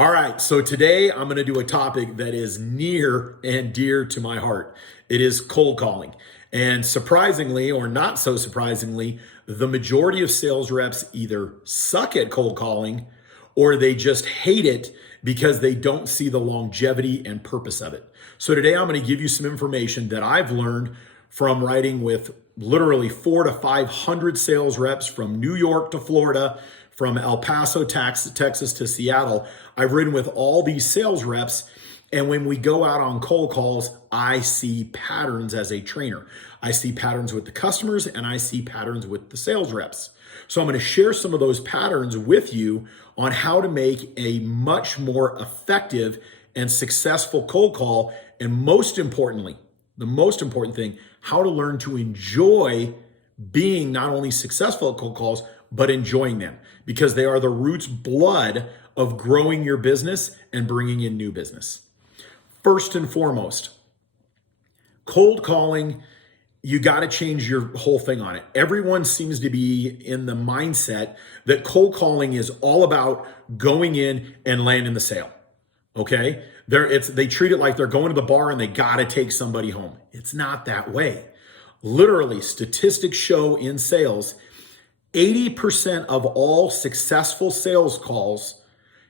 All right, so today I'm going to do a topic that is near and dear to my heart. It is cold calling. And surprisingly, or not so surprisingly, the majority of sales reps either suck at cold calling or they just hate it because they don't see the longevity and purpose of it. So today I'm going to give you some information that I've learned from writing with literally 400 to 500 sales reps from New York to Florida, from El Paso, Texas to Seattle. I've ridden with all these sales reps. And when we go out on cold calls, I see patterns as a trainer. I see patterns with the customers and I see patterns with the sales reps. So I'm going to share some of those patterns with you on how to make a much more effective and successful cold call. And most importantly, the most important thing, how to learn to enjoy being not only successful at cold calls, but enjoying them, because they are the root's blood of growing your business and bringing in new business. First and foremost, cold calling, you got to change your whole thing on it. Everyone seems to be in the mindset that cold calling is all about going in and landing the sale. Okay? They treat it like they're going to the bar and they got to take somebody home. It's not that way. Literally, statistics show in sales, 80% of all successful sales calls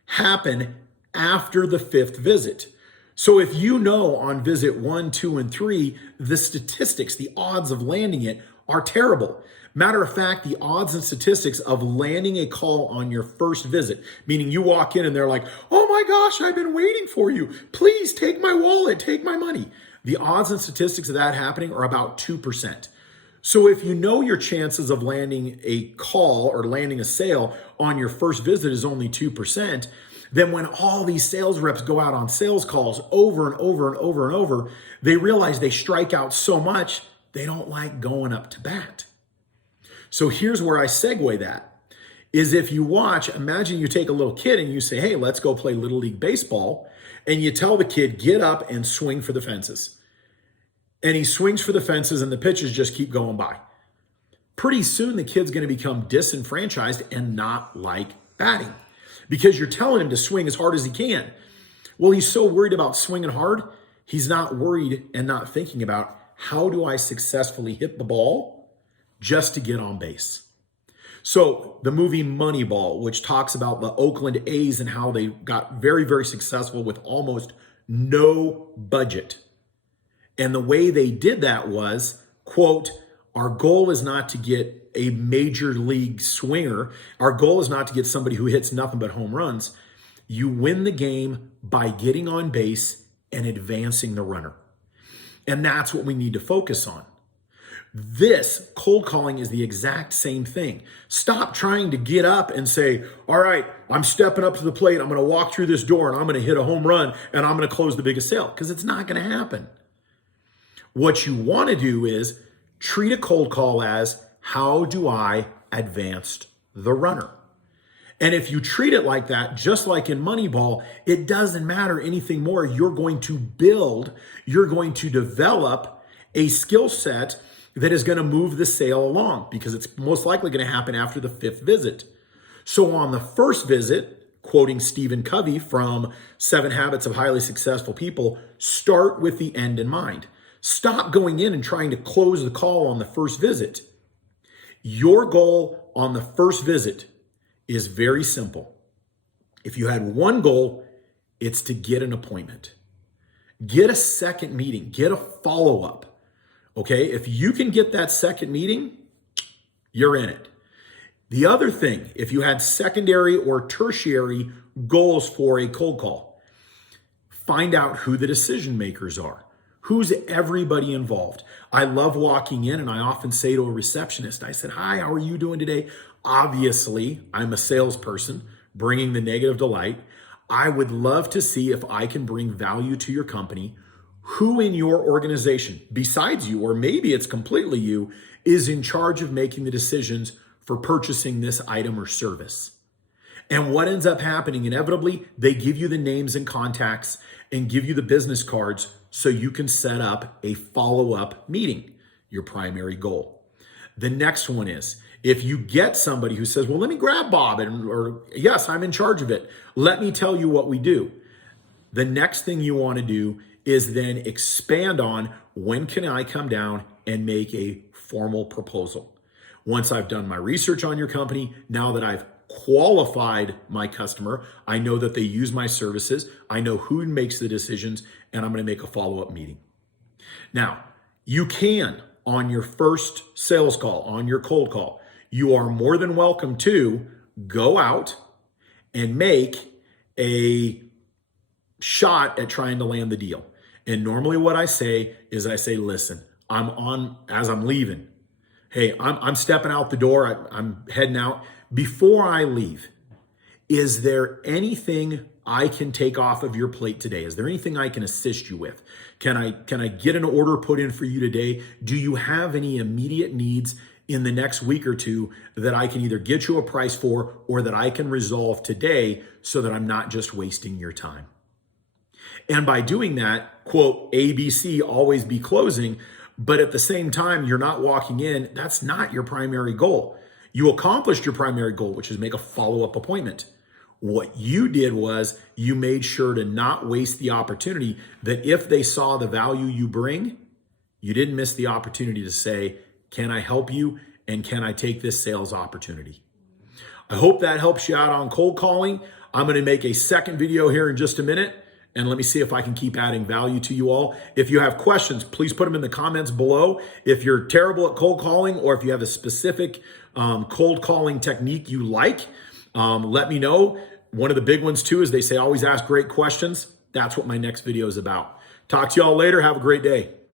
happen after the fifth visit. So if you know on visit 1, 2, and 3, the statistics, the odds of landing it are terrible. Matter of fact, the odds and statistics of landing a call on your first visit, meaning you walk in and they're like, oh my gosh, I've been waiting for you. Please take my wallet, take my money. The odds and statistics of that happening are about 2%. So if you know your chances of landing a call or landing a sale on your first visit is only 2%, then when all these sales reps go out on sales calls over and over and over and over, they realize they strike out so much, they don't like going up to bat. So here's where I segue that, is if you watch, imagine you take a little kid and you say, hey, let's go play Little League Baseball, and you tell the kid, get up and swing for the fences. And he swings for the fences and the pitches just keep going by. Pretty soon the kid's going to become disenfranchised and not like batting because you're telling him to swing as hard as he can. Well, he's so worried about swinging hard, he's not worried and not thinking about how do I successfully hit the ball just to get on base. So the movie Moneyball, which talks about the Oakland A's and how they got very, very successful with almost no budget. And the way they did that was, quote, our goal is not to get a major league swinger. Our goal is not to get somebody who hits nothing but home runs. You win the game by getting on base and advancing the runner. And that's what we need to focus on. This cold calling is the exact same thing. Stop trying to get up and say, all right, I'm stepping up to the plate. I'm going to walk through this door and I'm going to hit a home run and I'm going to close the biggest sale, because it's not going to happen. What you want to do is treat a cold call as, how do I advance the runner? And if you treat it like that, just like in Moneyball, it doesn't matter anything more. You're going to build, you're going to develop a skill set that is going to move the sale along, because it's most likely going to happen after the fifth visit. So on the first visit, quoting Stephen Covey from 7 Habits of Highly Successful People, start with the end in mind. Stop going in and trying to close the call on the first visit. Your goal on the first visit is very simple. If you had one goal, it's to get an appointment. Get a second meeting, get a follow-up. Okay, if you can get that second meeting, you're in it. The other thing, if you had secondary or tertiary goals for a cold call, find out who the decision makers are. Who's everybody involved? I love walking in and I often say to a receptionist, I said, hi, how are you doing today? Obviously, I'm a salesperson bringing the negative to light. I would love to see if I can bring value to your company. Who in your organization, besides you, or maybe it's completely you, is in charge of making the decisions for purchasing this item or service? And what ends up happening, inevitably, they give you the names and contacts and give you the business cards so you can set up a follow-up meeting, your primary goal. The next one is, if you get somebody who says, well, let me grab Bob, or yes, I'm in charge of it. Let me tell you what we do. The next thing you want to do is then expand on, when can I come down and make a formal proposal? Once I've done my research on your company, now that I've qualified my customer, I know that they use my services, I know who makes the decisions, and I'm going to make a follow-up meeting. Now, you can, on your first sales call, on your cold call, you are more than welcome to go out and make a shot at trying to land the deal. And normally what I say is, listen, as I'm leaving, hey, I'm stepping out the door, I'm heading out. Before I leave, is there anything I can take off of your plate today? Is there anything I can assist you with? Can I get an order put in for you today? Do you have any immediate needs in the next week or two that I can either get you a price for, or that I can resolve today, so that I'm not just wasting your time? And by doing that, quote, ABC, always be closing, but at the same time, you're not walking in, that's not your primary goal. You accomplished your primary goal, which is make a follow-up appointment. What you did was you made sure to not waste the opportunity, that if they saw the value you bring, you didn't miss the opportunity to say, can I help you? And can I take this sales opportunity? I hope that helps you out on cold calling. I'm going to make a second video here in just a minute, and let me see if I can keep adding value to you all. If you have questions, please put them in the comments below. If you're terrible at cold calling, or if you have a specific cold calling technique you like, let me know. One of the big ones too is they say always ask great questions. That's what my next video is about. Talk to y'all later. Have a great day.